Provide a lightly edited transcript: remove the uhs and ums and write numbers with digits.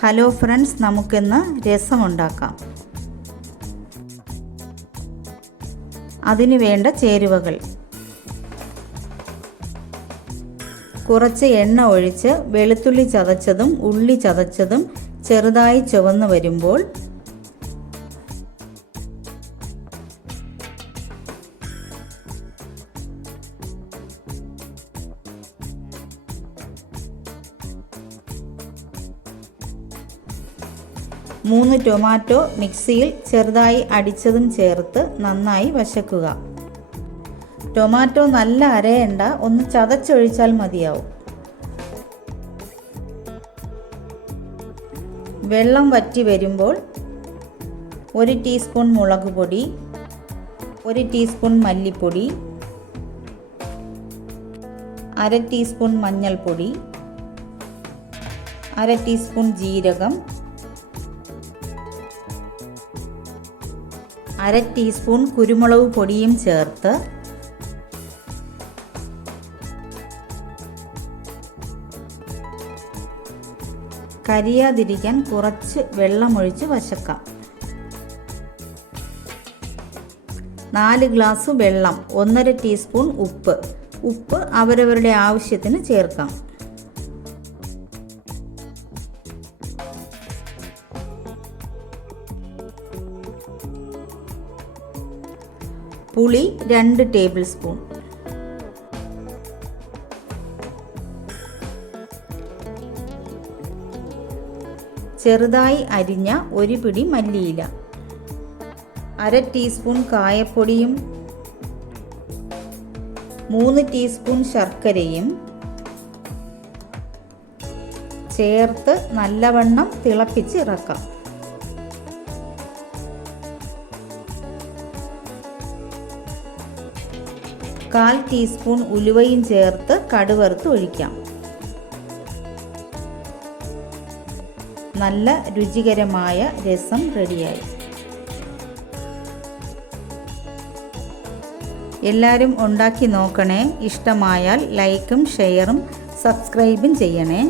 Hello friends, നമുക്കിന്ന് രസം ഉണ്ടാക്കാം. അതിനു വേണ്ട ചേരുവകൾ: കുറച്ച് എണ്ണ ഒഴിച്ച് വെളുത്തുള്ളി ചതച്ചതും ഉള്ളി ചതച്ചതും ചെറുതായി ചുവന്ന് വരുമ്പോൾ മൂന്ന് ടൊമാറ്റോ മിക്സിയിൽ ചെറുതായി അടിച്ചതും ചേർത്ത് നന്നായി വശക്കുക. ടൊമാറ്റോ നല്ല അരയണ്ട, ഒന്ന് ചതച്ചൊഴിച്ചാൽ മതിയാവും. വെള്ളം വറ്റി വരുമ്പോൾ 1 ടീസ്പൂൺ മുളക് പൊടി, 1 ടീസ്പൂൺ മല്ലിപ്പൊടി, 1/2 ടീസ്പൂൺ മഞ്ഞൾപ്പൊടി, 1/2 ടീസ്പൂൺ ജീരകം, 1/2 ടീസ്പൂൺ കുരുമുളക് പൊടിയും ചേർത്ത് കരിയാതിരിക്കാൻ കുറച്ച് വെള്ളമൊഴിച്ച് വശക്കാം. 4 ഗ്ലാസ് വെള്ളം, 1/2 ടീസ്പൂൺ ഉപ്പ് അവരവരുടെ ആവശ്യത്തിന് ചേർക്കാം. പുളി 2 ടേബിൾ സ്പൂൺ. ചെറുതായി അരിഞ്ഞ 1 പിടി മല്ലിയില, 1/2 ടീസ്പൂൺ കായപ്പൊടിയും 3 ടീസ്പൂൺ ശർക്കരയും ചേർത്ത് നല്ലവണ്ണം തിളപ്പിച്ച് ഇറക്കാം. കാൽ ടീസ്പൂൺ ഉലുവയും ചേർത്ത് കടുവറുത്ത് ഒഴിക്കാം. നല്ല രുചികരമായ രസം റെഡിയായി. എല്ലാവരും ഉണ്ടാക്കി നോക്കണേ. ഇഷ്ടമായാൽ ലൈക്കും ഷെയറും സബ്സ്ക്രൈബും ചെയ്യണേ.